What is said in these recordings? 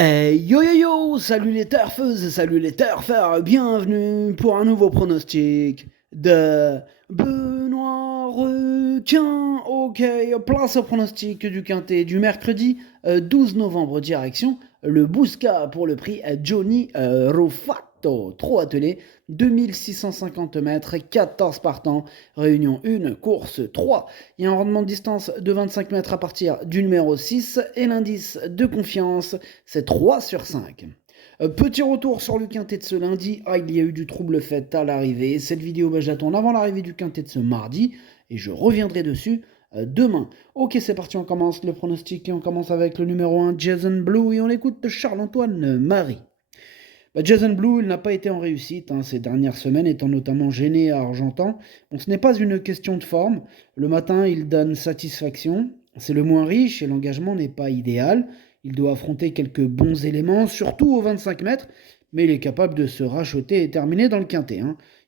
Yo yo yo, salut les turfeuses, salut les turfeurs, bienvenue pour un nouveau pronostic de Benoît Requin. Ok, place au pronostic du quintet du mercredi 12 novembre, direction le Bousca pour le prix Johnny Rufato. Trop attelé, 2650 mètres, 14 partants, réunion 1, course 3. Il y a un rendement de distance de 25 mètres à partir du numéro 6 et l'indice de confiance c'est 3 sur 5. Petit retour sur le quintet de ce lundi. Il y a eu du trouble fait à l'arrivée. Cette vidéo, j'attends avant l'arrivée du quintet de ce mardi et je reviendrai dessus demain. Ok, c'est parti, on commence le pronostic et on commence avec le numéro 1, Jason Blue, et on écoute Charles-Antoine Marie. Jason Blue, il n'a pas été en réussite ces dernières semaines, étant notamment gêné à Argentan. Bon, ce n'est pas une question de forme. Le matin, il donne satisfaction. C'est le moins riche et l'engagement n'est pas idéal. Il doit affronter quelques bons éléments, surtout aux 25 mètres, mais il est capable de se racheter et terminer dans le quintet.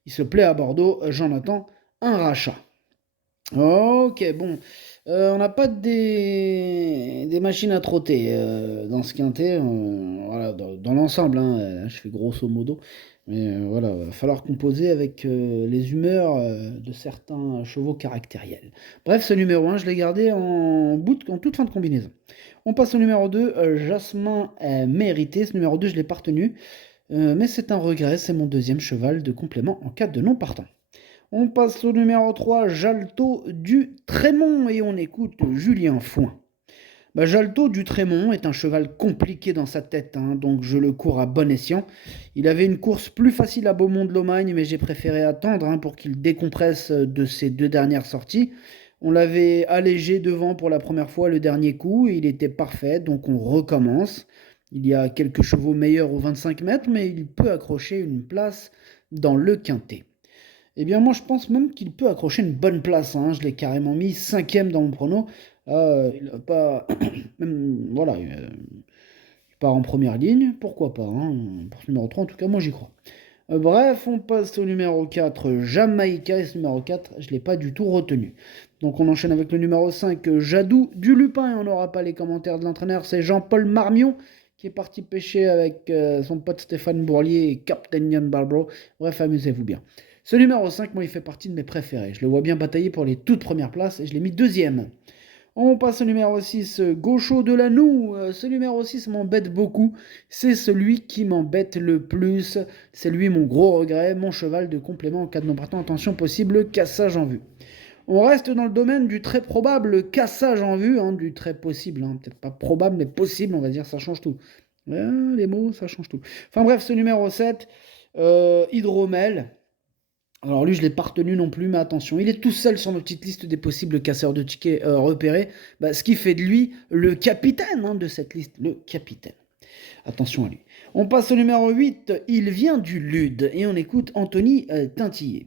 Il se plaît à Bordeaux, j'en attends un rachat. Ok, bon. On n'a pas des machines à trotter dans ce quintet. Voilà, dans l'ensemble, je fais grosso modo. Mais voilà, il va falloir composer avec les humeurs de certains chevaux caractériels. Bref, ce numéro 1, je l'ai gardé en toute fin de combinaison. On passe au numéro 2, Jasmin Mérité. Ce numéro 2, je ne l'ai pas retenu. Mais c'est un regret, c'est mon deuxième cheval de complément en cas de non partant. On passe au numéro 3, Jalto du Trémont, et on écoute Julien Foin. Jalto du Trémont est un cheval compliqué dans sa tête, donc je le cours à bon escient. Il avait une course plus facile à Beaumont-de-Lomagne, mais j'ai préféré attendre pour qu'il décompresse de ses deux dernières sorties. On l'avait allégé devant pour la première fois le dernier coup, et il était parfait, donc on recommence. Il y a quelques chevaux meilleurs aux 25 mètres, mais il peut accrocher une place dans le quintet. Eh bien, moi, je pense même qu'il peut accrocher une bonne place. Je l'ai carrément mis cinquième dans mon prono. Il a pas. Même, voilà, il part en première ligne. Pourquoi pas pour ce numéro 3, en tout cas, moi, j'y crois. Bref, on passe au numéro 4, Jamaïca. Et ce numéro 4, je ne l'ai pas du tout retenu. Donc, on enchaîne avec le numéro 5, Jadou du Lupin. Et on n'aura pas les commentaires de l'entraîneur. C'est Jean-Paul Marmion qui est parti pêcher avec son pote Stéphane Bourlier et Captain Yann Barbro. Bref, amusez-vous bien. Ce numéro 5, moi, il fait partie de mes préférés. Je le vois bien batailler pour les toutes premières places et je l'ai mis deuxième. On passe au numéro 6, Gaucho de la Noue. Ce numéro 6 m'embête beaucoup. C'est celui qui m'embête le plus. C'est lui mon gros regret, mon cheval de complément en cas de non partant. Attention, possible cassage en vue. On reste dans le domaine du très probable cassage en vue, du très possible. Peut-être pas probable, mais possible, on va dire, ça change tout. Les mots, ça change tout. Enfin bref, ce numéro 7, Hydromel. Alors lui, je ne l'ai pas retenu non plus, mais attention, il est tout seul sur ma petite liste des possibles casseurs de tickets repérés, ce qui fait de lui le capitaine de cette liste, le capitaine. Attention à lui. On passe au numéro 8, il vient du Lude, et on écoute Anthony Tintillet.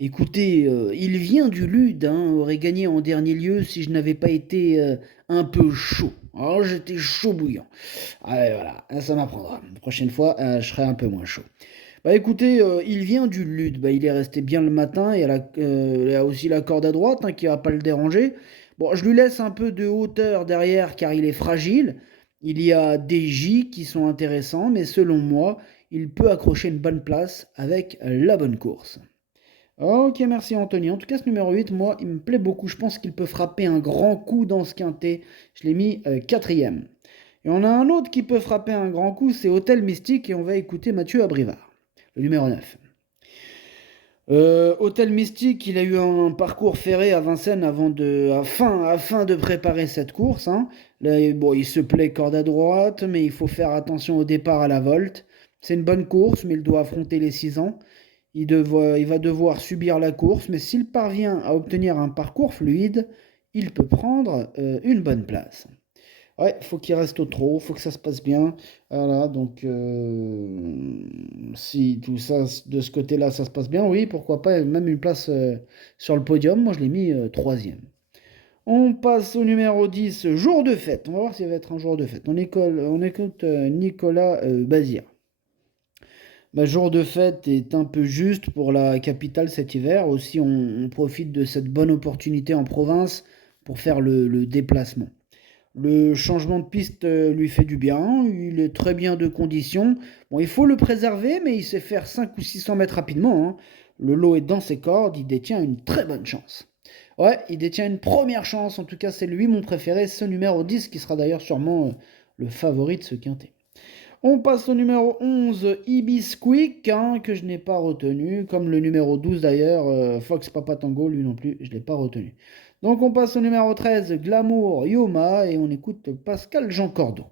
Écoutez, il vient du Lude, aurait gagné en dernier lieu si je n'avais pas été un peu chaud. Alors j'étais chaud bouillant. Allez, voilà, ça m'apprendra. La prochaine fois, je serai un peu moins chaud. Écoutez, il vient du Lude. Il est resté bien le matin. Il y a aussi la corde à droite qui va pas le déranger. Bon, je lui laisse un peu de hauteur derrière car il est fragile. Il y a des J qui sont intéressants, mais selon moi, il peut accrocher une bonne place avec la bonne course. Ok, merci Anthony. En tout cas, ce numéro 8, moi, il me plaît beaucoup. Je pense qu'il peut frapper un grand coup dans ce quintet. Je l'ai mis quatrième. Et on a un autre qui peut frapper un grand coup, c'est Hôtel Mystique, et on va écouter Mathieu Abrivard, le numéro 9. Hôtel Mystique, il a eu un parcours ferré à Vincennes afin de préparer cette course. Là, bon, il se plaît corde à droite, mais il faut faire attention au départ à la volte. C'est une bonne course, mais il doit affronter les 6 ans. Il va devoir subir la course, mais s'il parvient à obtenir un parcours fluide, il peut prendre une bonne place. Ouais, faut qu'il reste au trot, faut que ça se passe bien. Voilà, donc si tout ça de ce côté-là, ça se passe bien, oui, pourquoi pas, même une place sur le podium. Moi, je l'ai mis troisième. On passe au numéro 10, jour de fête. On va voir s'il va être un jour de fête. On écoute Nicolas Bazir. Jour de fête est un peu juste pour la capitale cet hiver. Aussi, on profite de cette bonne opportunité en province pour faire le déplacement. Le changement de piste lui fait du bien, il est très bien de condition. Bon, il faut le préserver, mais il sait faire 5 ou 600 mètres rapidement, hein. Le lot est dans ses cordes, il détient une très bonne chance. Ouais, il détient une première chance, en tout cas c'est lui mon préféré, ce numéro 10 qui sera d'ailleurs sûrement le favori de ce quintet. On passe au numéro 11, Ibisquick, hein, que je n'ai pas retenu, comme le numéro 12 d'ailleurs, Fox Papa Tango, lui non plus, je ne l'ai pas retenu. Donc on passe au numéro 13, Glamour Yoma, et on écoute Pascal Jean Cordeau.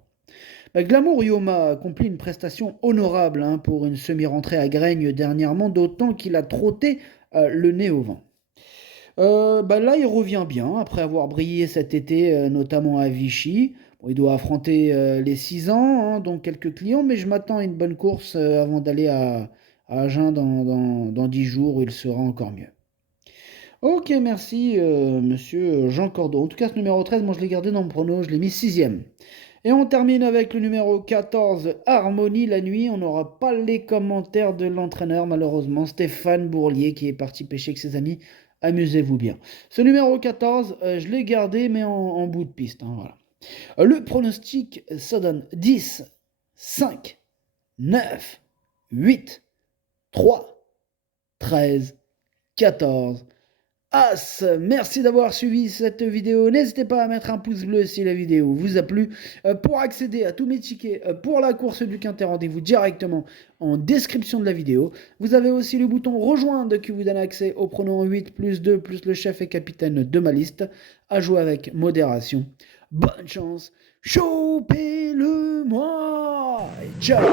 Glamour Yoma accomplit une prestation honorable, hein, pour une semi-rentrée à Graigne dernièrement, d'autant qu'il a trotté le nez au vent. Là, il revient bien, après avoir brillé cet été, notamment à Vichy. Bon, il doit affronter les 6 ans, hein, donc quelques clients, mais je m'attends à une bonne course avant d'aller à Agen dans 10 jours où il sera encore mieux. Ok, merci monsieur Jean Cordeau. En tout cas, ce numéro 13, moi je l'ai gardé dans mon prono, je l'ai mis sixième. Et on termine avec le numéro 14, Harmonie la nuit. On n'aura pas les commentaires de l'entraîneur, malheureusement, Stéphane Bourlier, qui est parti pêcher avec ses amis. Amusez-vous bien. Ce numéro 14, je l'ai gardé, mais en bout de piste, hein, voilà. Le pronostic, ça donne 10, 5, 9, 8, 3, 13, 14, As. Merci d'avoir suivi cette vidéo. N'hésitez pas à mettre un pouce bleu si la vidéo vous a plu. Pour accéder à tous mes tickets pour la course du Quintet, rendez-vous directement en description de la vidéo. Vous avez aussi le bouton rejoindre qui vous donne accès au pronom 8 plus 2 plus le chef et capitaine de ma liste. À jouer avec modération. Bonne chance. Chopez-le moi. Et ciao.